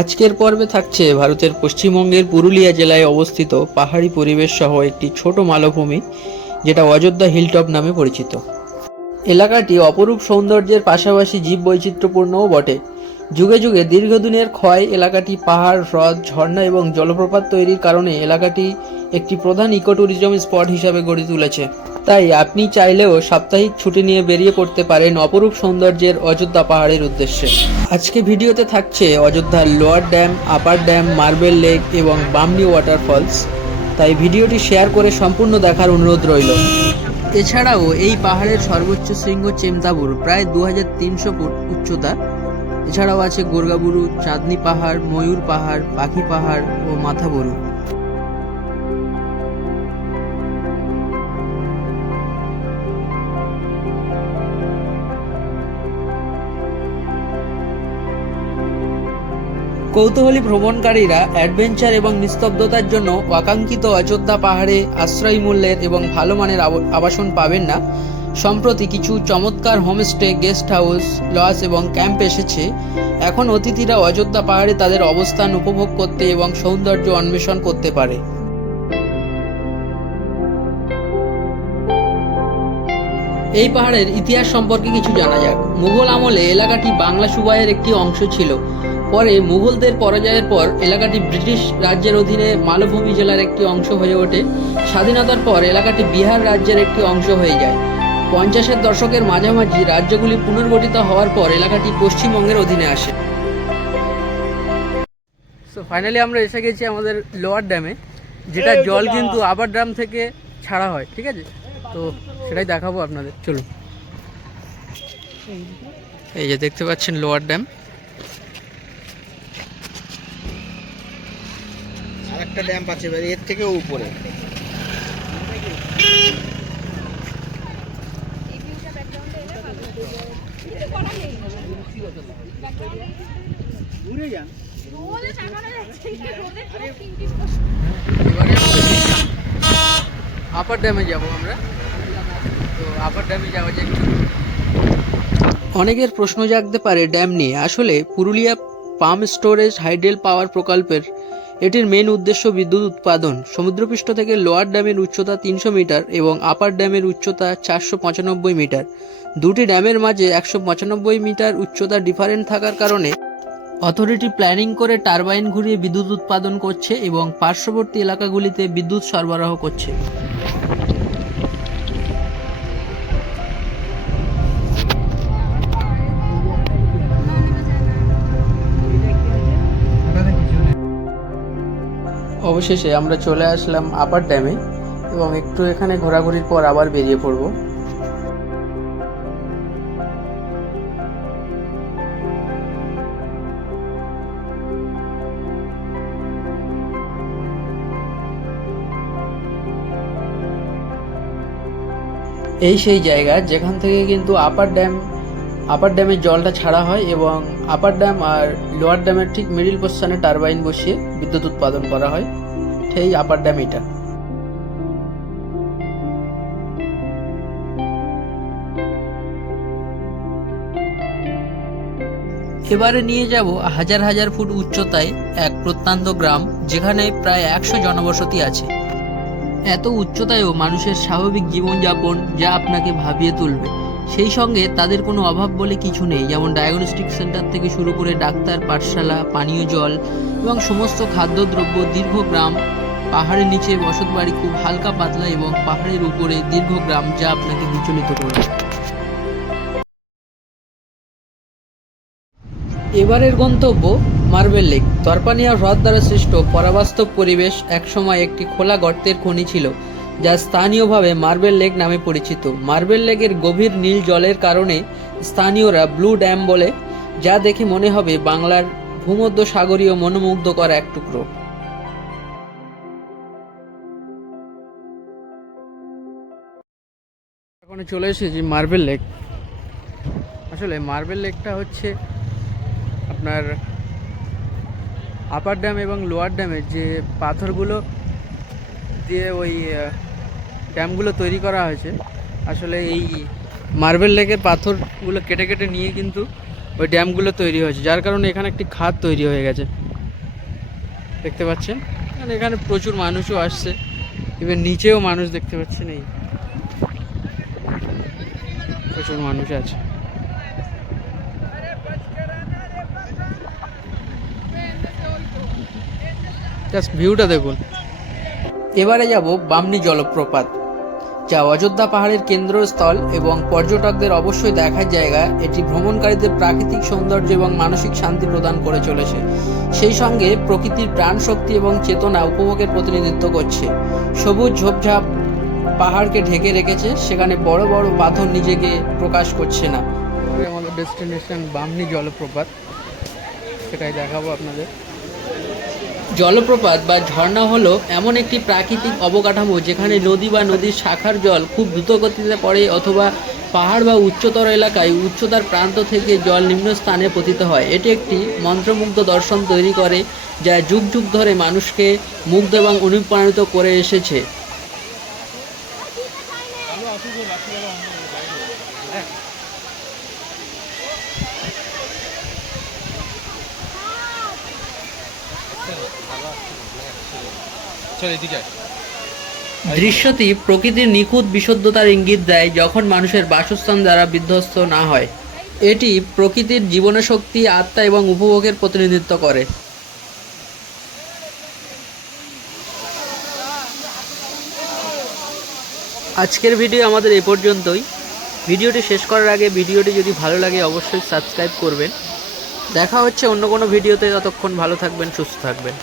আজকের পর্বে থাকছে ভারতের পশ্চিমবঙ্গের পুরুলিয়া জেলায় অবস্থিত পাহাড়ি পরিবেশ সহ একটি ছোট মালভূমি, যেটা অযোধ্যা হিলটপ নামে পরিচিত। এলাকাটি অপরূপ সৌন্দর্যের পাশাপাশি জীববৈচিত্র্যপূর্ণও বটে। যুগে যুগে দীর্ঘদিনের ক্ষয় এলাকাটি পাহাড়, হ্রদ, ঝর্ণা এবং জলপ্রপাত তৈরির কারণে এলাকাটি একটি প্রধান ইকো ট্যুরিজম স্পট হিসাবে গড়ে তুলেছে। তাই আপনি চাইলেও সাপ্তাহিক ছুটি নিয়ে বেরিয়ে পড়তে পারেন অপরূপ সৌন্দর্যের অযোধ্যা পাহাড়ের উদ্দেশ্যে। আজকে ভিডিওতে থাকছে অযোধ্যার lower dam, upper dam, marble lake এবং বামনি ওয়াটারফলস। তাই ভিডিওটি শেয়ার করে সম্পূর্ণ দেখার অনুরোধ রইল। এছাড়াও এই পাহাড়ের সর্বোচ্চ শৃঙ্গ চেমতাবুরু, প্রায় 2300 ফুট উচ্চতা। এছাড়াও আছে গোর্গাবুরু, চাঁদনি পাহাড়, ময়ূর পাহাড়, পাখি পাহাড় ও মাথাবুরু। কৌতূহলী ভ্রমণকারীরা অ্যাডভেঞ্চার এবং নিস্তব্ধতার জন্য আকাঙ্ক্ষিত অযোধ্যা পাহাড়ে আশ্রয় মূল্যের এবং ভালো মানের আবাসন পাবেন না। সম্প্রতি কিছু চমৎকার হোমস্টে, গেস্ট হাউস, লজ এবং ক্যাম্প এসেছে। এখন অতিথিরা অযোধ্যা পাহাড়ে তাদের অবস্থান উপভোগ করতে এবং সৌন্দর্য অন্বেষণ করতে পারে। এই পাহাড়ের ইতিহাস সম্পর্কে কিছু জানা যাক। মুঘল আমলে এলাকাটি বাংলা সুবাহের একটি অংশ ছিল। পরে মুঘলদের পরাজয়ের পর এলাকাটি ব্রিটিশ রাজ্যের অধীনে মালভূমি জেলার একটি অংশ হয়ে ওঠে। স্বাধীনতার পর এলাকাটি বিহার রাজ্যের একটি অংশ হয়ে যায়। 50-এর দশকের মাঝামাঝি রাজ্যগুলি পুনর্গঠিত হওয়ার পর এলাকাটি পশ্চিমবঙ্গের অধীনে আসে। সো ফাইনালি আমরা এসে গেছি আমাদের লোয়ার ড্যামে, যেটা জল কিন্তু আপার ড্যাম থেকে ছাড়া হয়। ঠিক আছে, তো সেটাই দেখাবো আপনাদের। চলুন। এই যে দেখতে পাচ্ছেন লোয়ার ড্যাম। আরেকটা ড্যাম আছে এর থেকে উপরে। আপার ড্যামে যাব আমরা, তো আপার ড্যামে যাওয়া যায়। অনেকের প্রশ্ন জাগতে পারে ড্যাম নিয়ে। আসলে পুরুলিয়া পাম্প স্টোরেজ হাইডেল পাওয়ার প্রকল্পের এটির মেন উদ্দেশ্য বিদ্যুৎ উৎপাদন। সমুদ্রপৃষ্ঠ থেকে লোয়ার ড্যামের উচ্চতা 300 মিটার এবং আপার ড্যামের উচ্চতা 495 মিটার। দুটি ড্যামের মাঝে 195 মিটার উচ্চতা ডিফারেন্ট থাকার কারণে অথরিটি প্ল্যানিং করে টারবাইন ঘুরিয়ে বিদ্যুৎ উৎপাদন করছে এবং পার্শ্ববর্তী এলাকাগুলিতে বিদ্যুৎ সরবরাহ করছে। অবশেষে আমরা চলে আসলাম আপার ড্যামে এবং একটু এখানে ঘোরাঘুরির পর আবার বেরিয়ে পড়ব। এই সেই জায়গা যেখান থেকে কিন্তু আপার ড্যামের জলটা ছাড়া হয় এবং আপার ড্যাম আর লোয়ার ড্যামের ঠিক মিডিল পোজিশনে টারবাইন বসিয়ে বিদ্যুৎ উৎপাদন করা হয়। সেই আপার ড্যাম এটা। এবারে নিয়ে যাব হাজার হাজার ফুট উচ্চতায় এক প্রত্যন্ত গ্রাম, যেখানে প্রায় 100 জনবসতি আছে। এত উচ্চতায়ও মানুষের স্বাভাবিক জীবনযাপন যা আপনাকে ভাবিয়ে তুলবে। সেই সঙ্গে তাদের কোনো অভাব বলে কিছু নেই, যেমন ডায়াগনস্টিক সেন্টার থেকে শুরু করে ডাক্তার, পাঠশালা, পানীয় জল এবং সমস্ত খাদ্যদ্রব্য। দীর্ঘ গ্রাম, পাহাড়ের নিচে বসতবাড়ি খুব হালকা পাতলা এবং পাহাড়ের উপরে দীর্ঘ গ্রাম, যা আপনাকে বিচলিত করবে। এবারের গন্তব্য মার্বেল লেক। তরপানিয়া হ্রদ দ্বারা সৃষ্ট পরাবাস্তব পরিবেশ একসময় একটি খোলা গর্তের খনি ছিল, যা স্থানীয়ভাবে মার্বেল লেক নামে পরিচিত। মার্বেল লেকের গভীর নীল জলের কারণে স্থানীয়রা ব্লু ড্যাম বলে, যা দেখে মনে হবে বাংলার ভূমধ্য সাগরীয় মনোমুগ্ধকর এক টুকরো। এখন চলে এসেছি মার্বেল লেক। আসলে মার্বেল লেকটা হচ্ছে আপনার আপার ড্যাম এবং লোয়ার ড্যামের যে পাথরগুলো দিয়ে ওই ড্যামগুলো তৈরি করা হয়েছে, আসলে এই মার্বেল লেকের পাথরগুলো কেটে কেটে নিয়ে কিন্তু ওই ড্যামগুলো তৈরি হয়েছে, যার কারণে এখানে একটি খাদ তৈরি হয়ে গেছে। দেখতে পাচ্ছেন, মানে এখানে প্রচুর মানুষও আসছে, ইভেন নিচেও মানুষ দেখতে পাচ্ছেন, এই প্রচুর মানুষ আছে। জাস্ট ভিউটা দেখুন। এবারে যাব বামনি জলপ্রপাত, যা অযোধ্যা পাহাড়ের কেন্দ্রস্থল এবং পর্যটকদের অবশ্যই দেখার জায়গা। এটি ভ্রমণকারীদের প্রাকৃতিক সৌন্দর্য এবং মানসিক শান্তি প্রদান করে চলেছে, সেই সঙ্গে প্রকৃতির প্রাণ শক্তি এবং চেতনা উপভোগের প্রতিনিধিত্ব করছে। সবুজ ঝোপঝাপ পাহাড়কে ঢেকে রেখেছে, সেখানে বড় বড় পাথর নিজেকে প্রকাশ করছে না। আমাদের ডেস্টিনেশন বামনি জলপ্রপাত, সেটাই দেখাবো আপনাদের। জলপ্রপাত বা ঝর্ণা হলো এমন একটি প্রাকৃতিক অবকাঠামো যেখানে নদী বা নদীর শাখার জল খুব দ্রুত গতিতে পড়ে, অথবা পাহাড় বা উচ্চতর এলাকায় উচ্চতার প্রান্ত থেকে জল নিম্ন স্থানে পতিত হয়। এটি একটি মন্ত্রমুগ্ধ দর্শন তৈরি করে, যা যুগ যুগ ধরে মানুষকে মুগ্ধ এবং অনুপ্রাণিত করে এসেছে। দৃশ্যটি প্রকৃতির নিখুঁত বিশুদ্ধতার ইঙ্গিত দেয়, যখন মানুষের বাসস্থান দ্বারা বিধ্বস্ত না হয়। এটি প্রকৃতির জীবনীশক্তি, আত্মা এবং উপভোগের প্রতিনিধিত্ব করে। আজকের ভিডিও আমাদের এই পর্যন্তই। ভিডিওটি শেষ করার আগে ভিডিওটি যদি ভালো লাগে অবশ্যই সাবস্ক্রাইব করবেন। দেখা হচ্ছে অন্য কোনো ভিডিওতে, ততক্ষণ ভালো থাকবেন, সুস্থ থাকবেন।